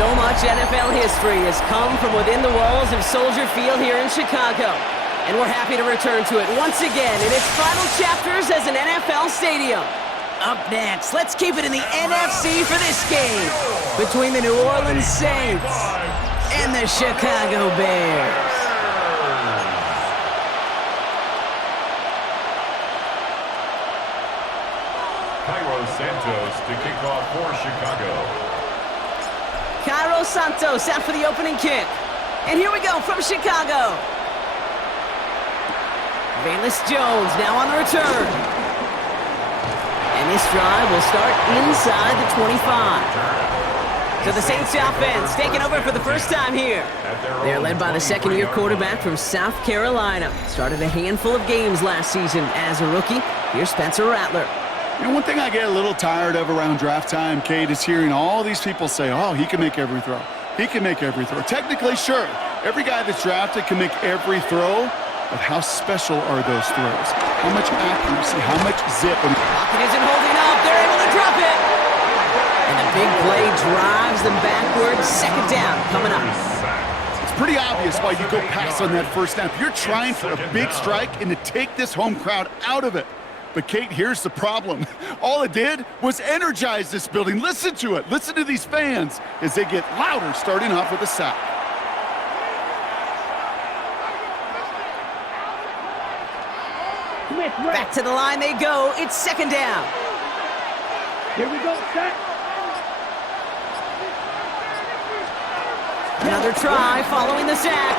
So much NFL history has come from within the walls of Soldier Field here in Chicago. And we're happy to return to it once again in its final chapters as an NFL stadium. Up next, let's keep it in the NFC for this game between the New Orleans Saints and the Chicago Bears. Santos to kick off for Chicago. Cairo Santos out for the opening kick. And here we go from Chicago. Valus Jones now on the return. And this drive will start inside the 25. So the Saints offense taking over for the first time here. They're led by the second-year quarterback from South Carolina. Started a handful of games last season as a rookie. Here's Spencer Rattler. You know, one thing I get a little tired of around draft time, Kate, is hearing all these people say, oh, he can make every throw. He can make every throw. Technically, sure. Every guy that's drafted can make every throw, but how special are those throws? How much accuracy? How much zip? Pocket isn't holding up. They're able to drop it. And the big play drives them backwards. Second down coming up. It's pretty obvious why you go pass on that first snap. You're trying for a big strike and to take this home crowd out of it. But, Kate, here's the problem. All it did was energize this building. Listen to it. Listen to these fans as they get louder, starting off with a sack. Back to the line they go. It's second down. Here we go, set. Another try following the sack.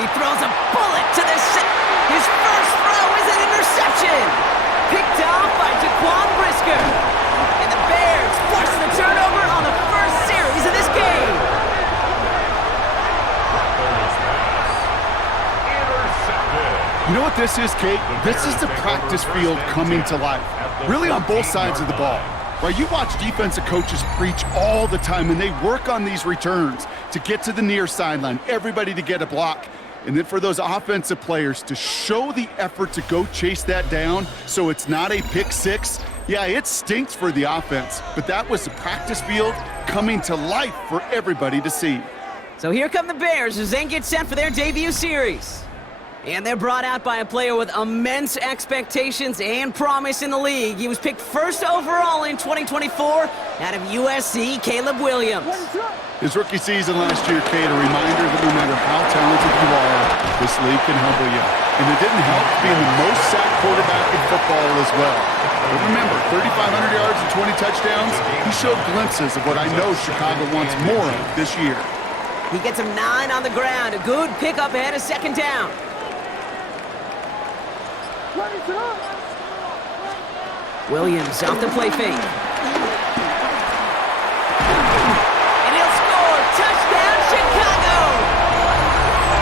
He throws a bullet to the set. His first throw is an interception. Picked off by Jaquan Brisker. And the Bears force the turnover on the first series of this game. You know what this is, Kate? This is the practice field coming to life. Really on both sides of the ball. Right, you watch defensive coaches preach all the time, and they work on these returns to get to the near sideline, everybody to get a block. And then for those offensive players to show the effort to go chase that down so it's not a pick six, yeah, it stinks for the offense. But that was the practice field coming to life for everybody to see. So here come the Bears as they get set for their debut series. And they're brought out by a player with immense expectations and promise in the league. He was picked first overall in 2024 out of USC, Caleb Williams. His rookie season last year, Kate, a reminder that no matter how talented you are, this league can humble you. And it didn't help being the most sacked quarterback in football as well. But remember, 3,500 yards and 20 touchdowns, he showed glimpses of what I know Chicago wants more of this year. He gets him 9 on the ground. A good pickup ahead of second down. Williams off the play fake. And he'll score. Touchdown, Chicago!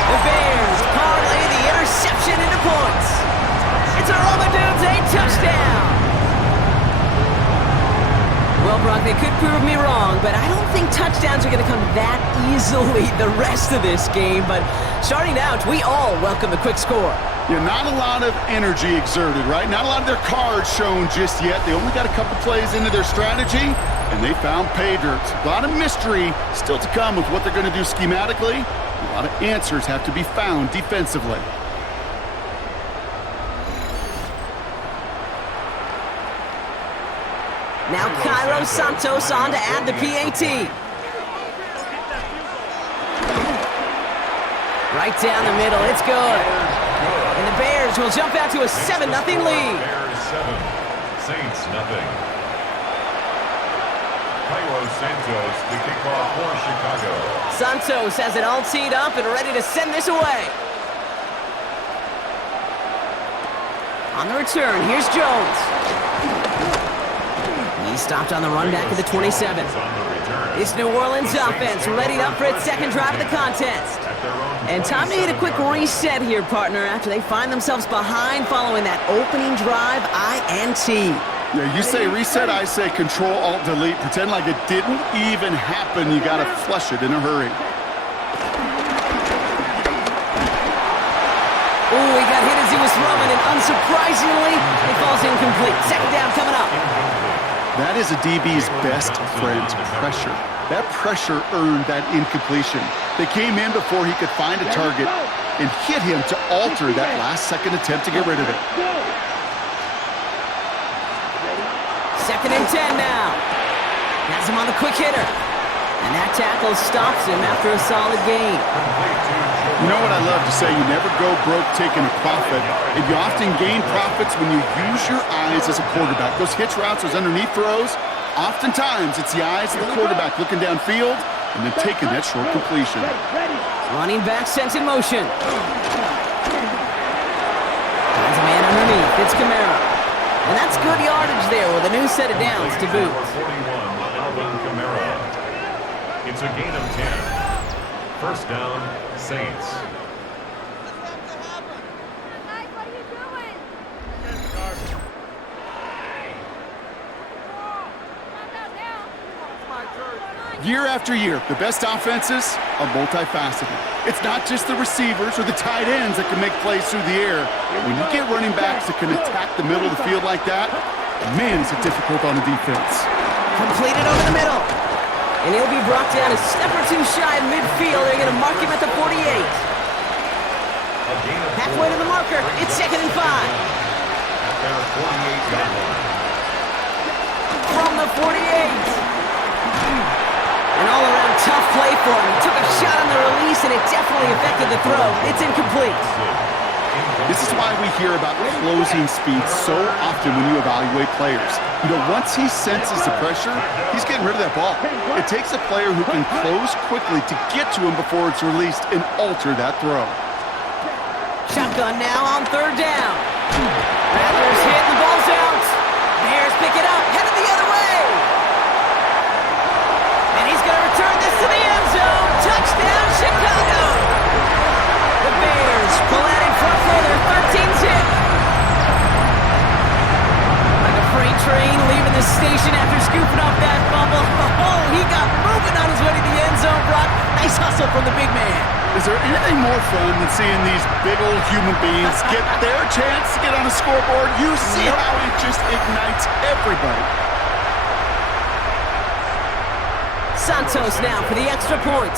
The Bears parlay the interception into points. It's a Romadudes, a touchdown! Well, Brock, they could prove me wrong, but I don't think touchdowns are going to come that easily the rest of this game. But starting out, we all welcome the quick score. Yeah, not a lot of energy exerted, right? Not a lot of their cards shown just yet. They only got a couple plays into their strategy, and they found pay dirt. A lot of mystery still to come with what they're going to do schematically. A lot of answers have to be found defensively. Now Cairo Santos on to add the PAT. Right down the middle, it's good. And the Bears will jump out to a 7-0 lead. Bears 7, Saints nothing. Cairo Santos to kick off for Chicago. Santos has it all teed up and ready to send this away. On the return, here's Jones. He stopped on the run back at the 27. This New Orleans offense readied up for its second drive of the contest. And time to hit a quick reset here, partner, after they find themselves behind following that opening drive INT. Yeah, you say reset, I say Control-Alt-Delete. Pretend like it didn't even happen. You got to flush it in a hurry. Oh, he got hit as he was throwing, and unsurprisingly, it falls incomplete. Second down coming up. That is a DB's best friend, pressure. That pressure earned that incompletion. They came in before he could find a target and hit him to alter that last-second attempt to get rid of it. 2nd and 10 now. Has him on the quick hitter. And that tackle stops him after a solid gain. You know what I love to say? You never go broke taking a profit. And you often gain profits when you use your eyes as a quarterback. Those hitch routes, those underneath throws, oftentimes it's the eyes of the quarterback looking downfield and then taking that short completion. Running back sent in motion. Finds a man underneath. It's Kamara. And that's good yardage there with a new set of downs to boot. It's a gain of 10. First down, Saints. Guys, what are you doing? Year after year, the best offenses are multifaceted. It's not just the receivers or the tight ends that can make plays through the air. When you get running backs that can attack the middle of the field like that, man, is it difficult on the defense. Completed over the middle. And he'll be brought down a step or two shy of midfield. They're going to mark him at the 48. Halfway to the marker. It's 2nd and 5. At their 48-yard line. From the 48. An all-around tough play for him. He took a shot on the release, and it definitely affected the throw. It's incomplete. This is why we hear about closing speed so often when you evaluate players. You know, once he senses the pressure, he's getting rid of that ball. It takes a player who can close quickly to get to him before it's released and alter that throw. Shotgun now on 3rd down. Raptors hit, the ball's out. Bears pick it up, headed the other way. And he's going to return this to the end zone. Touchdown, Chicago. The Bears pull out in front for their 13th hit. Like a freight train leaving the station after scooping up that fumble. Oh, he got moving on his way to the end zone, Brock. Nice hustle from the big man. Is there anything more fun than seeing these big old human beings get their chance to get on a scoreboard? You see how it just ignites everybody. Santos now for the extra point.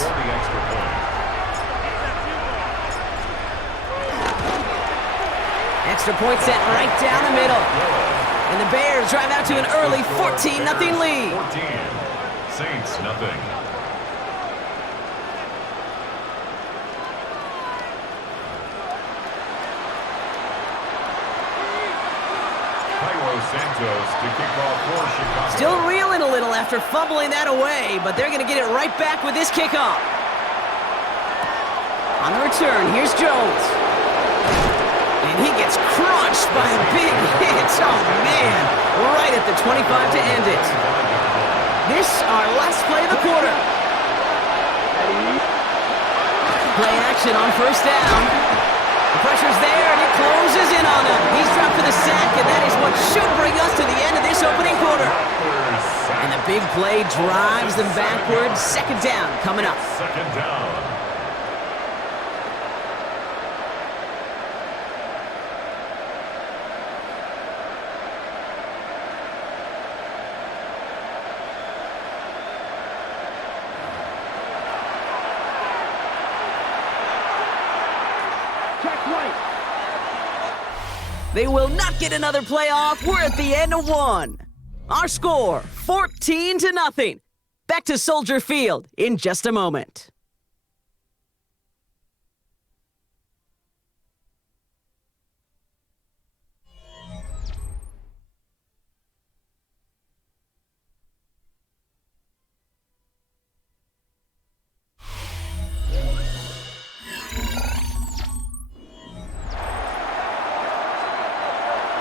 Extra point set right down the middle. And the Bears drive out to an early 14-0 lead. 14. Saints, nothing. Santos to kick off for Chicago. Still reeling a little after fumbling that away, but they're going to get it right back with this kickoff. On the return, here's Jones. And he gets crushed by a big hit. Oh, man. Right at the 25 to end it. This, our last play of the quarter. Play action on 1st down. The pressure's there, and it closes in on him. He's dropped for the sack, and that is what should bring us to the end of this opening quarter. And the big play drives them backwards. 2nd down coming up. 2nd down. They will not get another playoff. We're at the end of one. Our score, 14-0. Back to Soldier Field in just a moment.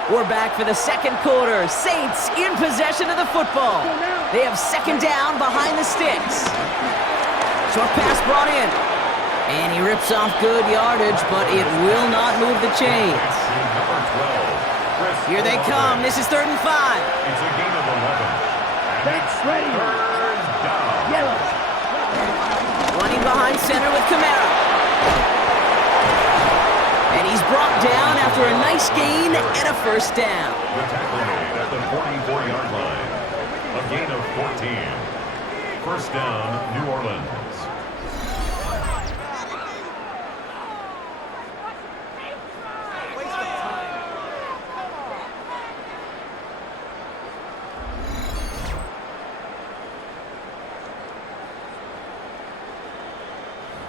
We're back for the 2nd quarter. Saints in possession of the football. They have 2nd down behind the sticks. Short pass brought in. And he rips off good yardage, but it will not move the chains. Here they come. This is 3rd and 5. It's a gain of 11. That's ready. 3rd down. Yellow. Running behind center with Kamara. And he's brought down after a nice gain and a 1st down. The tackle made at the 44-yard line. A gain of 14. First down, New Orleans.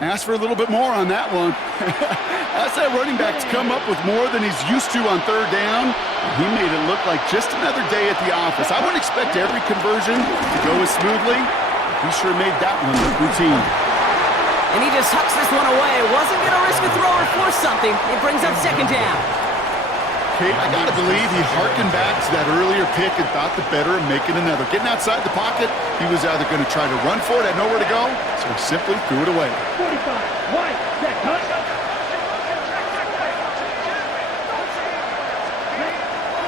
Ask for a little bit more on that one. Ask that running back to come up with more than he's used to on third down. He made it look like just another day at the office. I wouldn't expect every conversion to go as smoothly. He sure made that one look routine. And he just hucks this one away. Wasn't going to risk a throw or force something. It brings up second down. Kate, I got to believe he harkened back to that earlier pick and thought the better of making another. Getting outside the pocket, he was either going to try to run for it, had nowhere to go, so he simply threw it away. 45, wide, set, cut.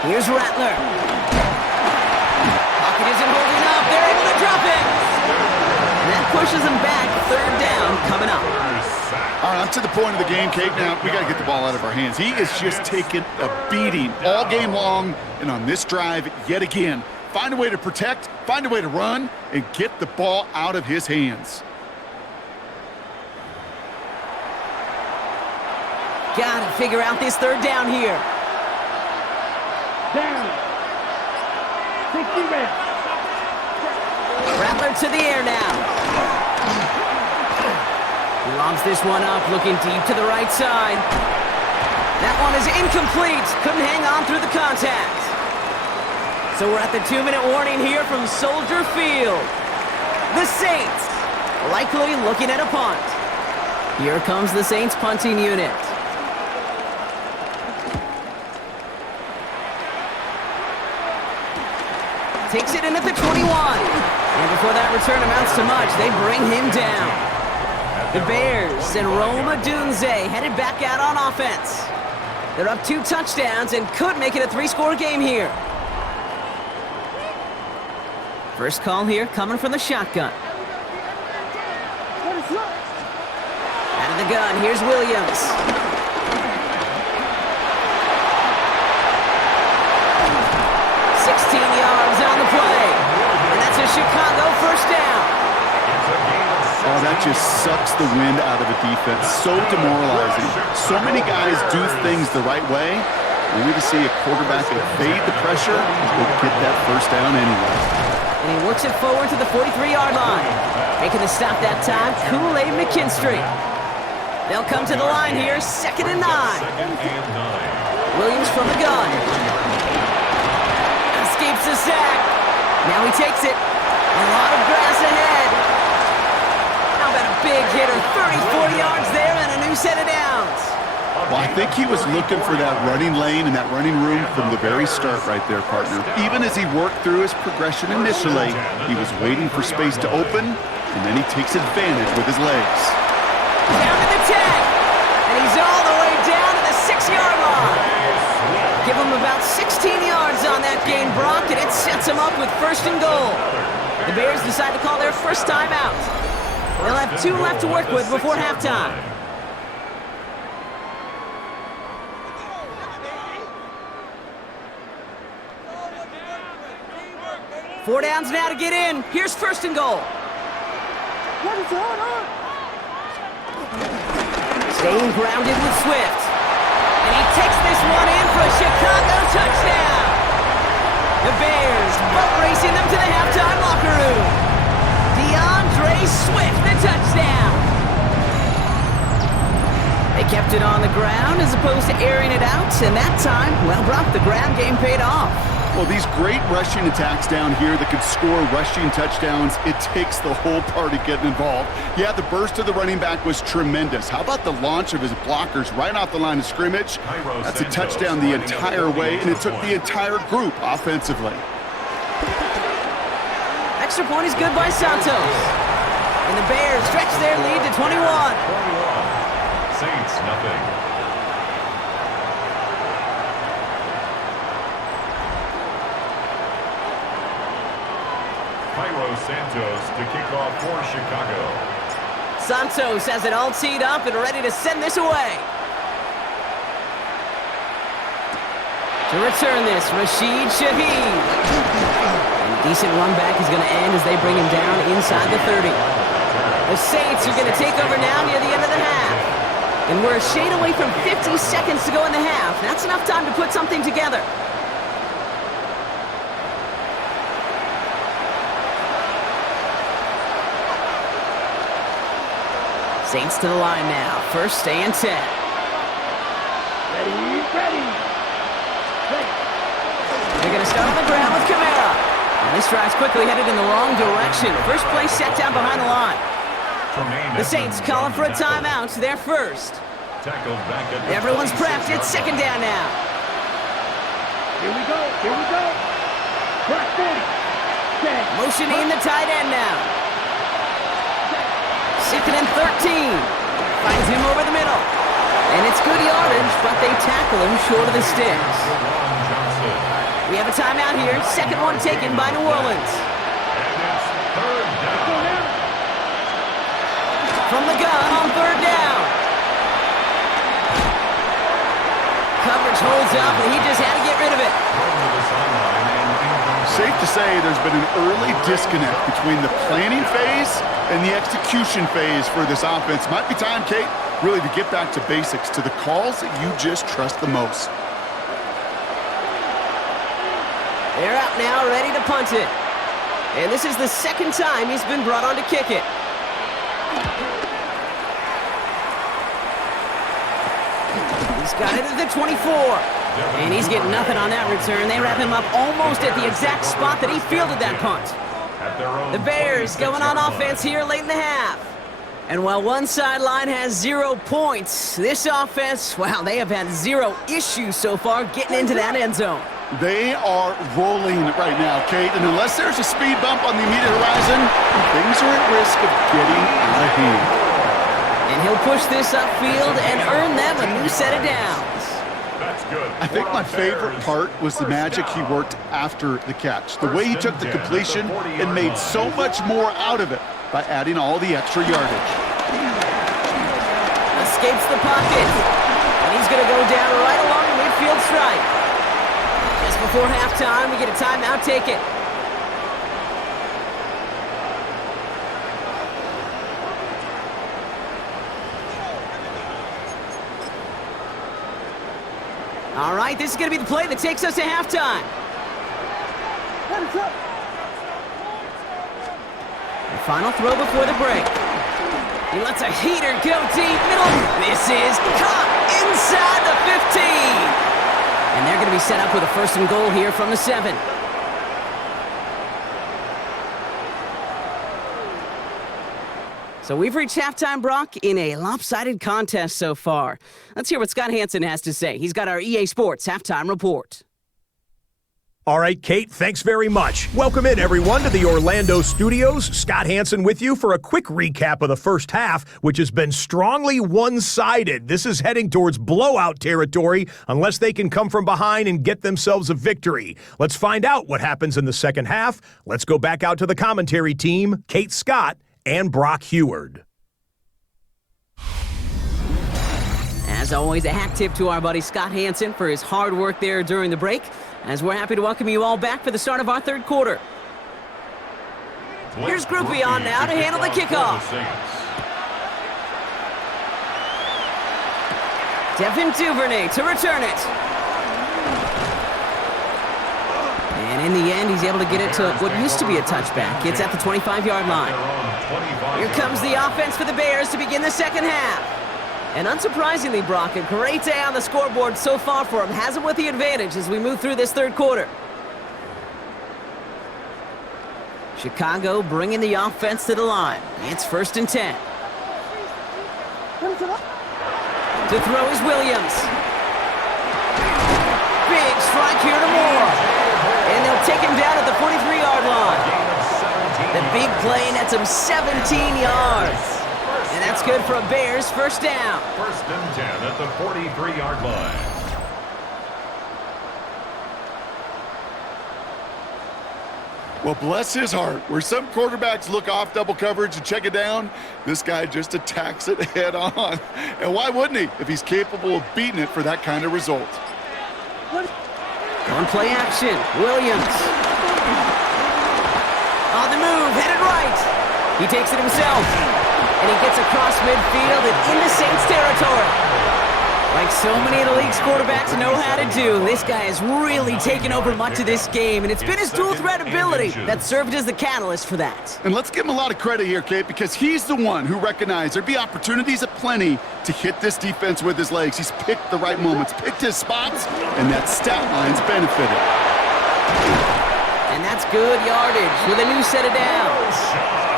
Here's Rattler. Pocket isn't holding up. They're able to drop it. And that pushes him back. Third down coming up. All right, I'm to the point of the game, Kate. Now, we got to get the ball out of our hands. He is just taking a beating all game long, and on this drive, yet again. Find a way to protect, find a way to run, and get the ball out of his hands. Got to figure out this third down here. Down. 60 reps. Rattler to the air now. He lobs this one up, looking deep to the right side. That one is incomplete. Couldn't hang on through the contact. So we're at the 2-minute warning here from Soldier Field. The Saints likely looking at a punt. Here comes the Saints punting unit. Takes it in at the 21. And before that return amounts to much, they bring him down. The Bears and Rome Odunze headed back out on offense. They're up 2 touchdowns and could make it a 3-score game here. First call here coming from the shotgun. Out of the gun, here's Williams. 16 yards on the play. And that's a Chicago first down. Oh, that just sucks the wind out of a defense. So demoralizing. So many guys do things the right way. We need to see a quarterback evade the pressure and get that first down anyway. And he works it forward to the 43-yard line. Making the stop that time, Kool-Aid McKinstry. They'll come to the line here, 2nd and 9. Williams from the gun. Escapes the sack. Now he takes it. A lot of grass ahead. How about a big hitter? 34 yards there and a new set of downs. Well, I think he was looking for that running lane and that running room from the very start right there, partner. Even as he worked through his progression initially, he was waiting for space to open, and then he takes advantage with his legs. Down to the 10, and he's all the way down to the 6-yard line. Give him about 16 yards on that gain, Brock, and it sets him up with 1st and goal. The Bears decide to call their first timeout. They'll have 2 left to work with before halftime. Four downs now to get in. Here's 1st and goal. Staying grounded with Swift. And he takes this one in for a Chicago touchdown. The Bears boat racing them to the halftime locker room. DeAndre Swift, the touchdown. They kept it on the ground as opposed to airing it out, and that time, well, Brock, the ground game paid off. Well, these great rushing attacks down here that can score rushing touchdowns, it takes the whole party getting involved. Yeah, the burst of the running back was tremendous. How about the launch of his blockers right off the line of scrimmage? That's a touchdown the entire way, and it took the entire group offensively. Extra point is good by Santos. And the Bears stretch their lead to 21. Saints, nothing. Santos to kick off for Chicago. Santos has it all teed up and ready to send this away. To return this, Rashid Shaheed. And Decent run back is going to end as they bring him down inside the 30. The Saints are going to take over now near the end of the half. And we're a shade away from 50 seconds to go in the half. That's enough time to put something together. Saints to the line now. First and 10. Ready, ready. They're going to start on the ground with Kamara. And this drive's quickly headed in the wrong direction. First play set down behind the line. The Saints calling for a timeout. They're first. Everyone's prepped. It's second down now. Here we go, here we go. Crack 40. Motioning the tight end now. Second and 13. Finds him over the middle. And it's good yardage, but they tackle him short of the sticks. We have a timeout here. Second one taken by New Orleans. From the gun on third down. Coverage holds up, and he just had to get rid of it. Safe to say there's been an early disconnect between the planning phase and the execution phase for this offense. Might be time, Kate, really to get back to basics, to the calls that you just trust the most. They're out now, ready to punt it. And this is the second time he's been brought on to kick it. He's got it at the 24. And he's getting nothing on that return. They wrap him up almost at the exact spot that he fielded that punt. The Bears going on offense here late in the half. And while one sideline has 0 points, this offense, wow, they have had 0 issues so far getting into that end zone. They are rolling right now, Kate, and unless there's a speed bump on the immediate horizon, things are at risk of getting out of hand. And he'll push this upfield and earn them a new set of downs. That's good. I think my favorite part was the magic he worked after the catch. The way he took the completion and made so much more out of it by adding all the extra yardage. Escapes the pocket. And he's going to go down right along the midfield stripe. Just before halftime, we get a timeout taken. All right, this is going to be the play that takes us to halftime. The final throw before the break. He lets a heater go deep middle. This is caught inside the 15. And they're going to be set up with a first and goal here from the 7. So we've reached halftime, Brock, in a lopsided contest so far. Let's hear what Scott Hanson has to say. He's got our EA Sports halftime report. All right, Kate, thanks very much. Welcome in, everyone, to the Orlando studios. Scott Hanson with you for a quick recap of the first half, which has been strongly one-sided. This is heading towards blowout territory unless they can come from behind and get themselves a victory. Let's find out what happens in the second half. Let's go back out to the commentary team, Kate Scott and Brock Heward. As always, a hat tip to our buddy Scott Hanson for his hard work there during the break, as we're happy to welcome you all back for the start of our third quarter. Here's Groupie on now to handle the kickoff. Devin Duvernay to return it. And in the end, he's able to get it to what used to be a touchback. It's at the 25-yard line. Here comes the offense for the Bears to begin the second half. And unsurprisingly, Brock, a great day on the scoreboard so far for him. Has him with the advantage as we move through this third quarter. Chicago bringing the offense to the line. It's first and 10. To throw is Williams. Big strike here to Moore. And they'll take him down at the 43-yard line. The big play nets him 17 yards. And that's good for a Bears first down. First and 10 at the 43-yard line. Well, bless his heart. Where some quarterbacks look off double coverage and check it down, this guy just attacks it head on. And why wouldn't he if he's capable of beating it for that kind of result? On play action, Williams. On the move, headed right. He takes it himself. And he gets across midfield and into Saints territory. Like so many of the league's quarterbacks know how to do, this guy has really taken over much of this game, and it's been his dual threat ability that served as the catalyst for that. And let's give him a lot of credit here, Kate, because he's the one who recognized there'd be opportunities aplenty to hit this defense with his legs. He's picked the right moments, picked his spots, and that stat line's benefited. And that's good yardage with a new set of downs.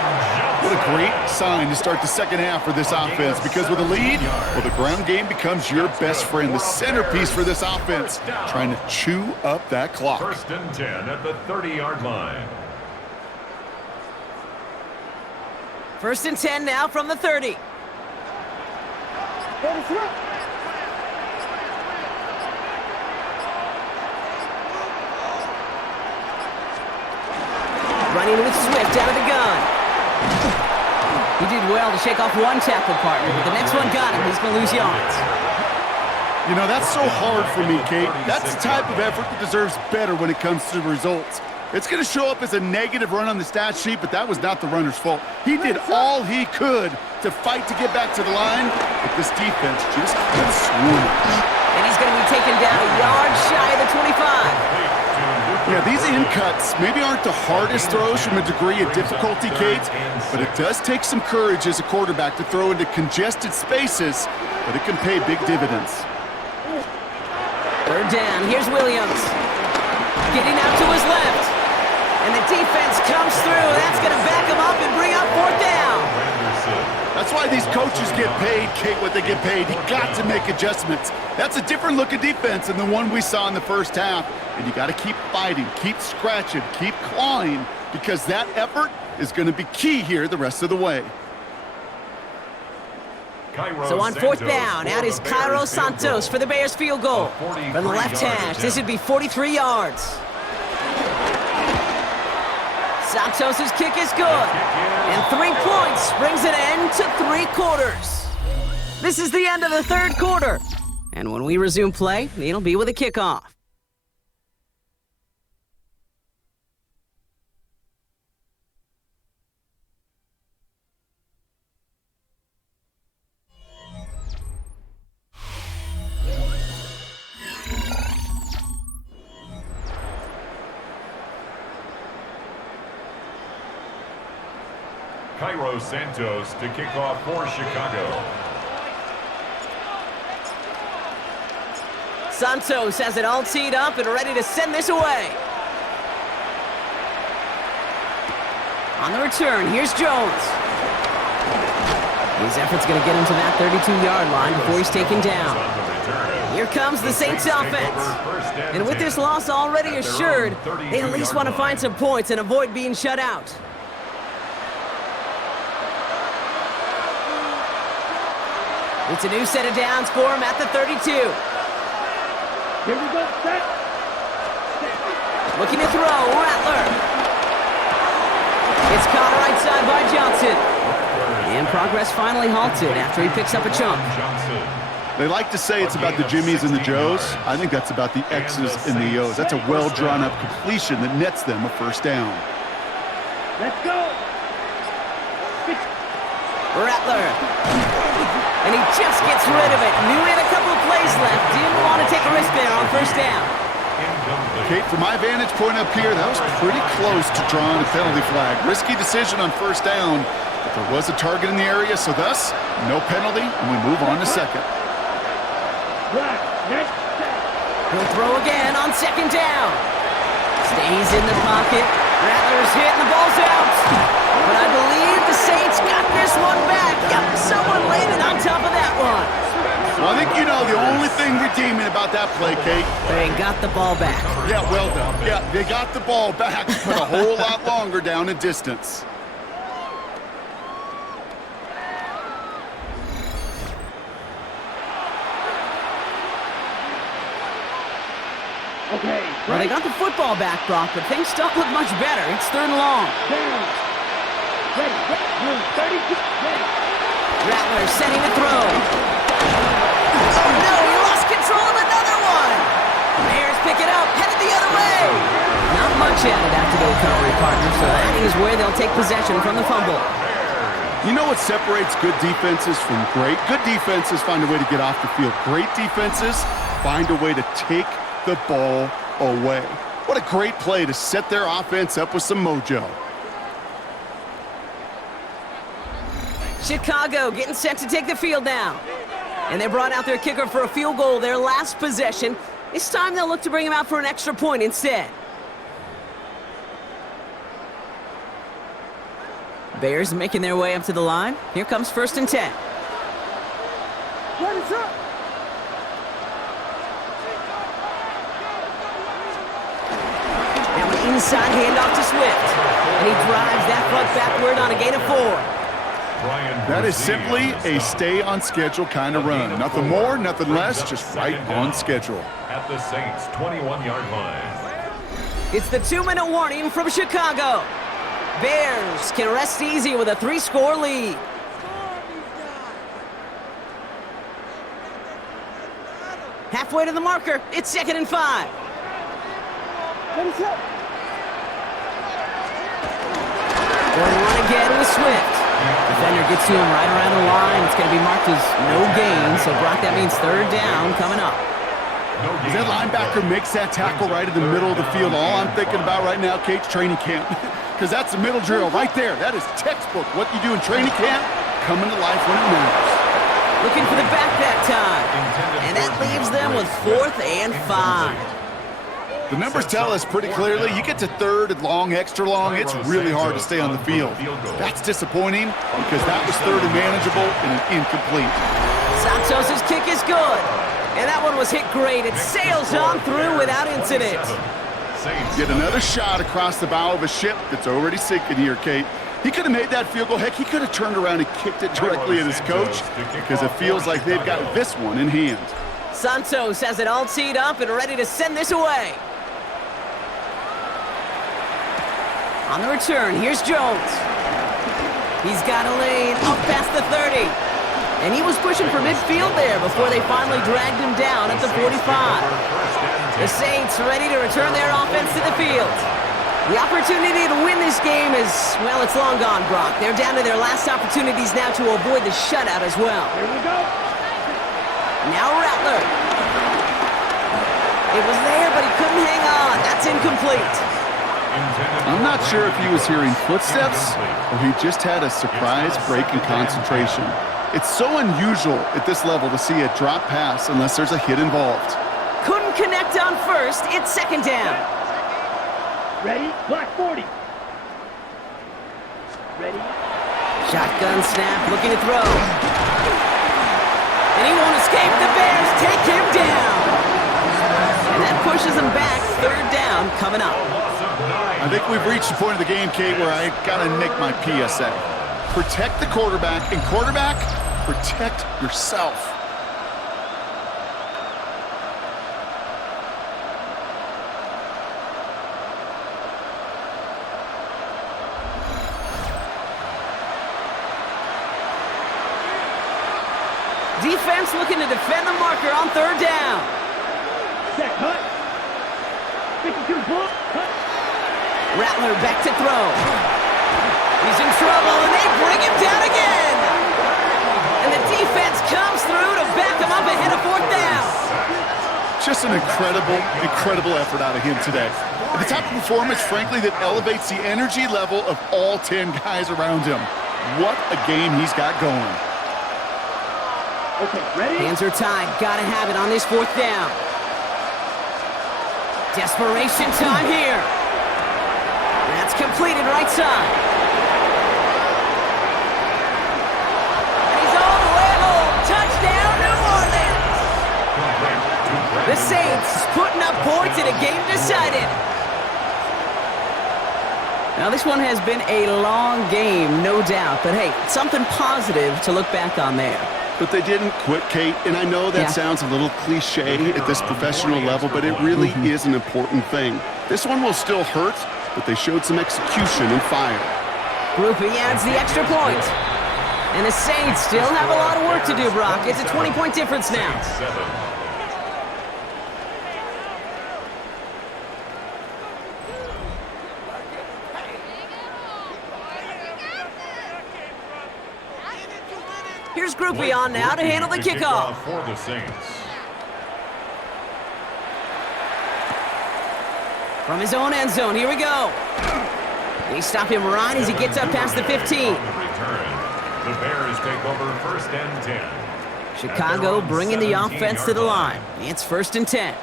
What a great sign to start the second half for this offense, because with a lead, well, the ground game becomes your best friend, the centerpiece for this offense, trying to chew up that clock. 1st and 10 at the 30-yard line. 1st and 10 now from the 30. Running with Swift out of the gun. He did well to shake off one tackle partner, but the next one got him. He's going to lose yards. You know, that's so hard for me, Kate. That's the type of effort that deserves better when it comes to the results. It's going to show up as a negative run on the stat sheet, but that was not the runner's fault. He did all he could to fight to get back to the line, but this defense just kept swarming. And he's going to be taken down a yard shy of the 25. Yeah, these in cuts maybe aren't the hardest throws from a degree of difficulty, Kate, but it does take some courage as a quarterback to throw into congested spaces, but it can pay big dividends. 3rd down, here's Williams. Getting out to his left. And the defense comes through. That's going to back him up and bring up 4th down. That's why these coaches get paid, Kate, what they get paid. You got to make adjustments. That's a different look at defense than the one we saw in the first half. And you got to keep fighting, keep scratching, keep clawing, because that effort is going to be key here the rest of the way. So on 4th down, out is Cairo Santos for the Bears field goal. From the left hash, this would be 43 yards. Santos' kick is good. And 3 points brings an end to 3 quarters. This is the end of the 3rd quarter. And when we resume play, it'll be with a kickoff. Cairo Santos to kick off for Chicago. Santos has it all teed up and ready to send this away. On the return, here's Jones. His effort's going to get him to that 32-yard line before he's taken down. Here comes the Saints offense. And with this loss already assured, they at least want to find some points and avoid being shut out. It's a new set of downs for him at the 32. Here we go, set. Looking to throw, Rattler. It's caught right side by Johnson. And progress finally halted after he picks up a chunk. They like to say it's about the Jimmies and the Joes. I think that's about the X's and the O's. That's a well-drawn-up completion that nets them a 1st down. Let's go. Rattler. And he just gets rid of it. Knew he had a couple of plays left. Didn't want to take a risk there on 1st down. Kate, from my vantage point up here, that was pretty close to drawing a penalty flag. Risky decision on 1st down, but there was a target in the area, so thus, no penalty, and we move on to 2nd. He'll throw again on 2nd down. Stays in the pocket. Rattler's hit and the ball's out. But I believe the Saints got this one back. Yep, someone landed on top of that one. Well, I think you know the only thing redeeming about that play, Kate. They got the ball back. Yeah, well done. Yeah, they got the ball back, but a whole lot longer down in distance. Okay. Well, they got the football back, Brock, but things don't look much better. It's 3rd and long. Down. Ready. 32. Ready. Rattler setting the throw. Oh, no, he lost control of another one. Bears pick it up, headed the other way. Not much chanted after the recovery, partner, so that is where they'll take possession from the fumble. You know what separates good defenses from great? Good defenses find a way to get off the field. Great defenses find a way to take the ball away. What a great play to set their offense up with some mojo. Chicago getting set to take the field now. And they brought out their kicker for a field goal their last possession. This time they'll look to bring him out for an extra point instead. Bears making their way up to the line. Here comes 1st and 10. What is up? Now an inside handoff to Swift. And he drives that front backward on a gain of 4. That is simply a stay-on-schedule kind of run. Nothing more, nothing less, just right on schedule. At the Saints' 21-yard line. It's the 2-minute warning from Chicago. Bears can rest easy with a 3-score lead. Halfway to the marker, it's 2nd and 5. What is up? Going on again with Swift. Defender gets to him right around the line. It's going to be marked as no gain. So, Brock, that means 3rd down coming up. As that linebacker makes that tackle right in the middle of the field, all I'm thinking about right now, Kate's training camp. Because that's the middle drill right there. That is textbook. What you do in training camp, coming to life when it matters. Looking for the back that time. And that leaves them with 4th and 5. The numbers tell us pretty clearly, you get to 3rd and long, extra long, it's really hard to stay on the field. That's disappointing because that was 3rd and manageable and an incomplete. Santos' kick is good. And that one was hit great. It sails on through without incident. Get another shot across the bow of a ship that's already sinking here, Kate. He could have made that field goal. Heck, he could have turned around and kicked it directly at his coach because it feels like they've got this one in hand. Santos has it all teed up and ready to send this away. On the return, here's Jones. He's got a lane up past the 30. And he was pushing for midfield there before they finally dragged him down at the 45. The Saints ready to return their offense to the field. The opportunity to win this game is, well, it's long gone, Brock. They're down to their last opportunities now to avoid the shutout as well. Here we go. Now Rattler. It was there, but he couldn't hang on. That's incomplete. I'm not sure if he was hearing footsteps or he just had a surprise break in concentration. It's so unusual at this level to see a drop pass unless there's a hit involved. Couldn't connect on 1st. It's 2nd down. Ready? Block 40. Ready? Shotgun snap, looking to throw. And he won't escape. The Bears take him down. And that pushes him back. 3rd down coming up. I think we've reached the point of the game, Kate, where I gotta make my PSA. Protect the quarterback, and quarterback, protect yourself. Defense looking to defend the marker on 3rd down. Set, cut. 52 ball, cut. Rattler back to throw. He's in trouble, and they bring him down again. And the defense comes through to back him up ahead of 4th down. Just an incredible effort out of him today. At the type of performance, frankly, that elevates the energy level of all 10 guys around him. What a game he's got going. Okay, ready? Hands are tied. Gotta have it on this 4th down. Desperation time here. That's completed right side. And he's all the way home. Touchdown, New Orleans. The Saints putting up points in a game decided. Now, this one has been a long game, no doubt. But, hey, something positive to look back on there. But they didn't quit, Kate, and I know that sounds a little cliche at this professional level, but it really is an important thing. This one will still hurt, but they showed some execution and fire. Groupie adds the extra point. And the Saints still have a lot of work to do, Brock. It's a 20-point difference now. Here's Groupie on now to handle the kickoff. For the Saints. From his own end zone, here we go. They stop him right as he gets up past the 15. The Bears take over 1st and 10. Chicago bringing the offense to the line. It's 1st and 10.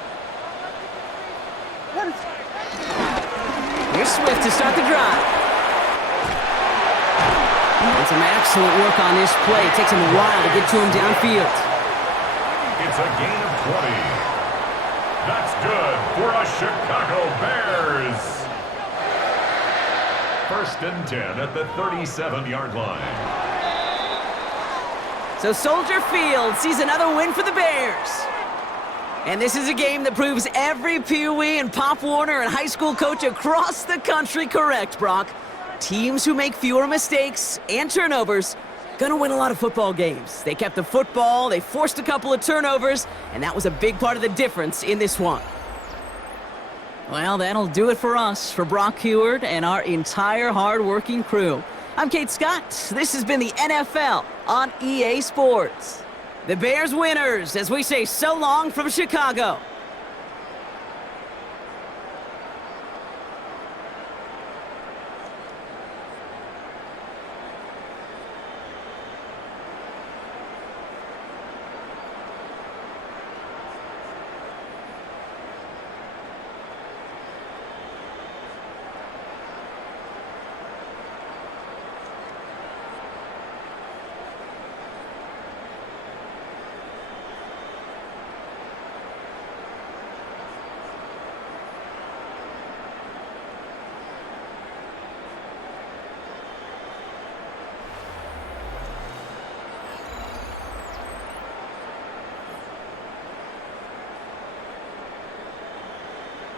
Here's Swift to start the drive. And some excellent work on this play. It takes him a while to get to him downfield. It's a gain of 20. That's good for a Chicago Bears. 1st and 10 at the 37-yard line. So Soldier Field sees another win for the Bears. And this is a game that proves every Pee Wee and Pop Warner and high school coach across the country correct, Brock. Teams who make fewer mistakes and turnovers gonna win a lot of football games. They kept the football, they forced a couple of turnovers, and that was a big part of the difference in this one. Well, that'll do it for us, for Brock Heward and our entire hard-working crew. I'm Kate Scott. This has been the NFL on EA Sports. The Bears winners as we say so long from Chicago.